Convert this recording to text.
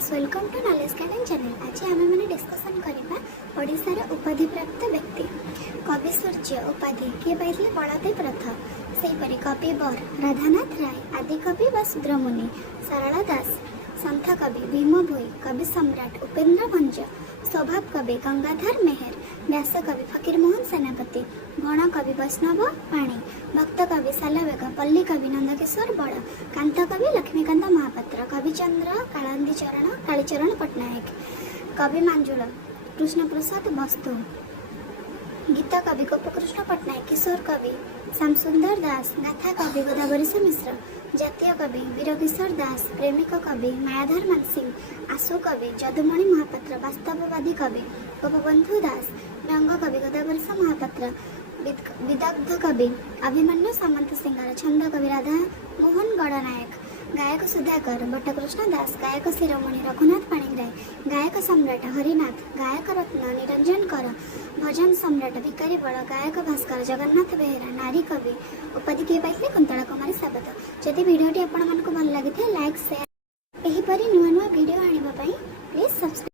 Friends welcome to knowledge garden channel. आज आम मैंने डिस्कसन करवा ओडिशार उपाधि प्राप्त व्यक्ति कवि सूर्य उपाधि किए पाइले बलदेव रथ सेपरी कवि बर राधानाथ राय आदि कवि व सुद्रमुनि सारला दास संथ कवि भीम भोई कवि सम्राट उपेन्द्र भंज स्वभाव कवि गंगाधर मेहर व्यास कवि फकीरमोहन सेनापति गण कवि वैष्णव पाणी भक्त कवि सालवेग पल्ली कवि नंदकिशोर बड़ कांत कवि लक्ष्मीकांत महापात्र कविचंद्र कालीचरण पट्टनायक कवि मांजुल कृष्ण प्रसाद बस्तु गीत कवि गोपकृष्ण पट्टनायक किशोर कवि श्यामसुंदर दास गाथा कवि गोदावरीश मिश्र जातीय कवि वीरकिशोर दास प्रेमिक कवि मायाधर मानसिंह आशु कवि जदुमणि महापात्र वास्तववादी कवि गोपबंधु दास व्यंग कवि गोदावरीश महापात्र विदग्ध कवि अभिमन्यु सामंत सिंगार छंद कवि राधा मोहन गणनायक गायक सुधाकर बट्टकृष्ण दास गायक शिरोमणि रघुनाथ पाणिग्राही गायक सम्राट हरिनाथ गायक रत्न निरंजन कर भजन सम्राट भिकारी बड़ गायक भास्कर जगन्नाथ बेहेरा नारी कवि उपाधि किए पाइले कुंतला कुमारी साबत। जदि भिडियोटी आपको भल लगी लाइक शेयर एहीपरि नुआ नुआ भिडियो आनिबा पई प्लीज सब्सक्राइब।